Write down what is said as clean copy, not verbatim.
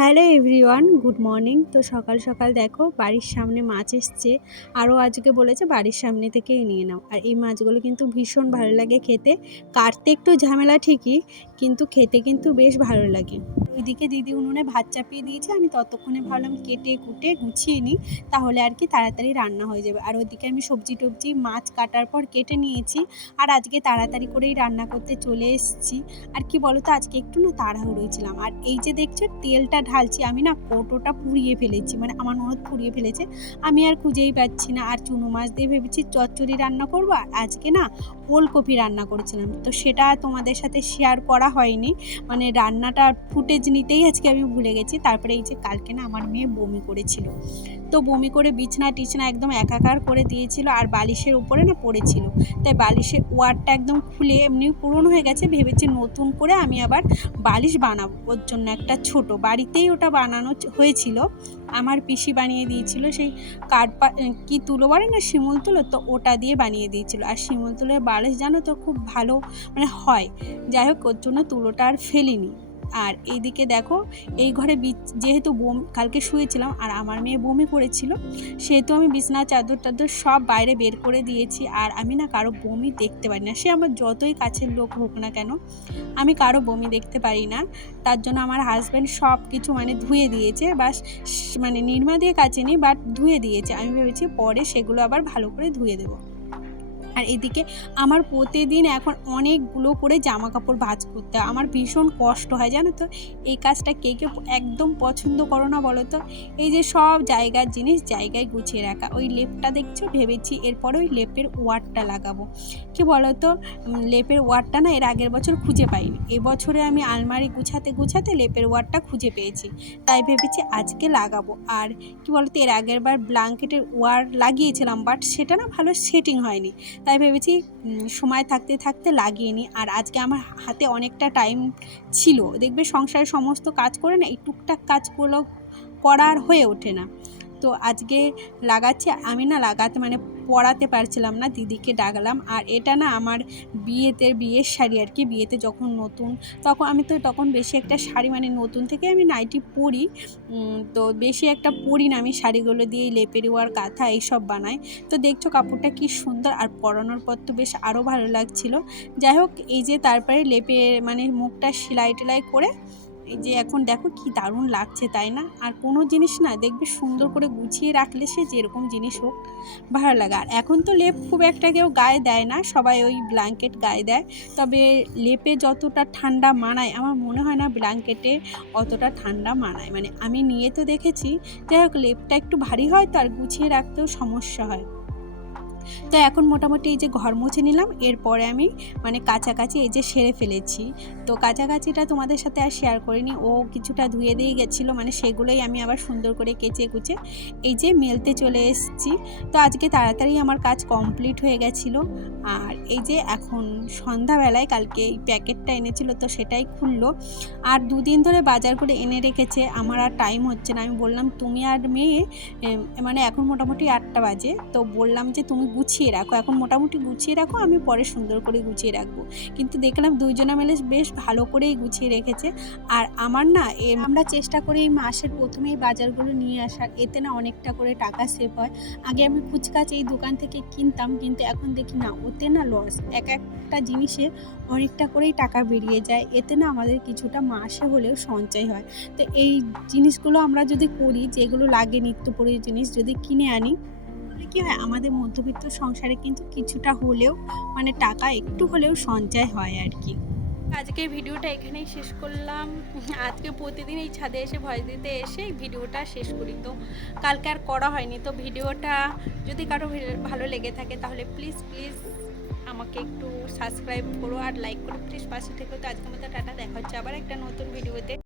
Hello everyone, good morning. তো সকাল সকাল দেখো বাড়ির সামনে মাছ এসছে। আরও আজকে বলেছে বাড়ির সামনে থেকেই নিয়ে নাও। আর এই মাছগুলো কিন্তু ভীষণ ভালো লাগে খেতে। কাটতে একটু ঝামেলা ঠিকই, কিন্তু খেতে কিন্তু বেশ ভালো লাগে। ওইদিকে দিদি উনুনে ভাত চাপিয়ে দিয়েছে, আমি ততক্ষণে ভাবলাম কেটে কুটে গুছিয়ে নিই, তাহলে আর কি তাড়াতাড়ি রান্না হয়ে যাবে। আর ওইদিকে আমি সবজি টবজি মাছ কাটার পর কেটে নিয়েছি। আর আজকে তাড়াতাড়ি করেই রান্না করতে চলে এসেছি। আর কি বলো তো, আজকে একটু না তাড়াহুড়োই ছিলাম। আর এই যে দেখছো তেলটা ঢালছি, আমি না কৌটোটা পুড়িয়ে ফেলেছি, মানে আমার ননদ পুড়িয়ে ফেলেছে। আমি আর খুঁজেই পাচ্ছি না। আর চুনো মাছ দিয়ে ভেবেছি চচ্চড়ি রান্না করবো। আর আজকে না ওলকপি রান্না করেছিলাম, তো সেটা তোমাদের সাথে শেয়ার করা হয়নি। মানে রান্নাটা ফুটেজ নিতেই আজকে আমি ভুলে গেছি। তারপরে এই যে কালকে না আমার মেয়ে বমি করেছিল, তো বমি করে বিছনা টিছনা একদম একাকার করে দিয়েছিল। আর বালিশের উপরে না পড়েছিল, তাই বালিশের ওয়ারটা একদম খুলে এমনি পুরনো হয়ে গেছে, ভেবেছি নতুন করে আমি আবার বালিশ বানাবো। ওর জন্য একটা ছোট বাড়িতেই ওটা বানানো হয়েছিল, আমার পিসি বানিয়ে দিয়েছিল। সেই কি তুলো বলে না, শিমুল তুলো, তো ওটা দিয়ে বানিয়ে দিয়েছিল। আর শিমুল তুলোর বালিশ জানো তো খুব ভালো মানে হয়। যাই হোক, ওর জন্য তুলোটা আর ফেলিনি। আর এইদিকে দেখো, এই ঘরে যেহেতু কালকে শুয়েছিলাম আর আমার মেয়ে বমি করেছিল, সেহেতু আমি বিছনা চাদর টাদর সব বাইরে বের করে দিয়েছি। আর আমি না কারো বমি দেখতে পারি না, সে আমার যতই কাছের লোক হোক না কেন, আমি কারো বমি দেখতে পারি না। তার জন্য আমার হাজব্যান্ড সব কিছু মানে ধুয়ে দিয়েছে, বাস মানে নির্মা দিয়ে কাচেনি, বাট ধুয়ে দিয়েছে। আমি ভেবেছি পরে সেগুলো আবার ভালো করে ধুয়ে দেবো। আর এদিকে আমার প্রতিদিন এখন অনেকগুলো করে জামা কাপড় ভাঁজ করতে হয়, আমার ভীষণ কষ্ট হয় জানো তো। এই কাজটা কে কে একদম পছন্দ করো না বলো তো? এই যে সব জায়গার জিনিস জায়গায় গুছিয়ে রাখা। ওই লেপটা দেখছো, ভেবেছি এরপরে ওই লেপের ওয়ারটা লাগাবো। কি বলো তো, লেপের ওয়ারটা না এর আগের বছর খুঁজে পাইনি, এবছরে আমি আলমারি গুছাতে গুছাতে লেপের ওয়ারটা খুঁজে পেয়েছি, তাই ভেবেছি আজকে লাগাবো। আর কি বলতো, এর আগের বার ব্ল্যাঙ্কেটের ওয়ার লাগিয়েছিলাম, বাট সেটা না ভালো সেটিং হয়নি, তাই ভেবেছি সময় থাকতে থাকতে লাগিয়ে নিই। আর আজকে আমার হাতে অনেকটা টাইম ছিল, দেখবে সংসারের সমস্ত কাজ করে না, এই টুকটাক কাজগুলো করার হয়ে ওঠে না। তো আজকে লাগাচ্ছি। আমি না লাগাতে মানে পরাতে পারছিলাম না, দিদিকে ডাকলাম। আর এটা না আমার বিয়ের শাড়ি আর কি। বিয়েতে যখন নতুন, তখন আমি তো তখন বেশি একটা শাড়ি মানে নতুন থেকে আমি নাইটি পরি, তো বেশি একটা পরি না, আমি শাড়িগুলো দিয়ে লেপের ওয়ার কাঁথা এইসব বানাই। তো দেখছো কাপড়টা কি সুন্দর, আর পরানোর পর তো বেশ আরও ভালো লাগছিল। যাই হোক, এই যে তারপরে লেপের মানে মুখটা সেলাই টেলাই করে এই যে এখন দেখো কি দারুণ লাগছে, তাই না? আর কোনো জিনিস না দেখবে সুন্দর করে গুছিয়ে রাখলে সে যেরকম জিনিস হোক ভালো লাগে। আর এখন তো লেপ খুব একটা কেউ গায়ে দেয় না, সবাই ওই ব্ল্যাঙ্কেট গায়ে দেয়। তবে লেপে যতটা ঠান্ডা মানায়, আমার মনে হয় না ব্ল্যাঙ্কেটে অতটা ঠান্ডা মানায়। মানে আমি নিয়ে তো দেখেছি। যাই হোক, লেপটা একটু ভারী হয় তো, আর গুছিয়ে রাখতেও সমস্যা হয়। তো এখন মোটামুটি এই যে ঘর মুছে নিলাম, এরপরে আমি মানে কাছাকাছি এই যে সেরে ফেলেছি। তো কাছাকাছিটা তোমাদের সাথে আর শেয়ার করিনি, ও কিছুটা ধুয়ে দিয়ে গেছিলো, মানে সেগুলোই আমি আবার সুন্দর করে কেচে কুচে এই যে মেলতে চলে এসেছি। তো আজকে তাড়াতাড়ি আমার কাজ কমপ্লিট হয়ে গেছিলো। আর এই যে এখন সন্ধ্যাবেলায় কালকে এই প্যাকেটটা এনেছিল, তো সেটাই খুললো। আর দুদিন ধরে বাজার করে এনে রেখেছে, আমার আর টাইম হচ্ছে না। আমি বললাম তুমি আর মেয়ে মানে এখন মোটামুটি 8টা বাজে, তো বললাম যে তুমি গুছিয়ে রাখো, এখন মোটামুটি গুছিয়ে রাখো, আমি পরে সুন্দর করে গুছিয়ে রাখবো। কিন্তু দেখলাম দুইজনা মিলে বেশ ভালো করেই গুছিয়ে রেখেছে। আর আমার না আমরা চেষ্টা করি এই মাসের প্রথমেই বাজারগুলো নিয়ে আসার, এতে না অনেকটা করে টাকা সেভ হয়। আগে আমি ফুচকাচ এই দোকান থেকে কিনতাম, কিন্তু এখন দেখি না ওতে না লস, একটা জিনিসে অনেকটা করেই টাকা বেরিয়ে যায়, এতে না আমাদের কিছুটা মাসে হলেও সঞ্চয় হয়। তো এই জিনিসগুলো আমরা যদি করি, যেগুলো লাগে নিত্য প্রয়োজনীয় জিনিস যদি কিনে আনি, কি হয় আমাদের মধ্যবিত্ত সংসারে কিন্তু কিছুটা হলেও মানে টাকা একটু হলেও সঞ্চয় হয় আর কি। আজকের ভিডিওটা এখানেই শেষ করলাম। আজকে প্রতিদিন এই ছাদে এসে ভয়েস দিতে এসে ভিডিওটা শেষ করি, তো কালকে আর করা হয়নি। তো ভিডিওটা যদি কারো ভালো লেগে থাকে তাহলে প্লিজ আমাকে একটু সাবস্ক্রাইব করো আর লাইক করো প্লিজ, পাশে থেকে। তো আজকের মতো টাটা, দেখা হচ্ছে আবার একটা নতুন ভিডিওতে।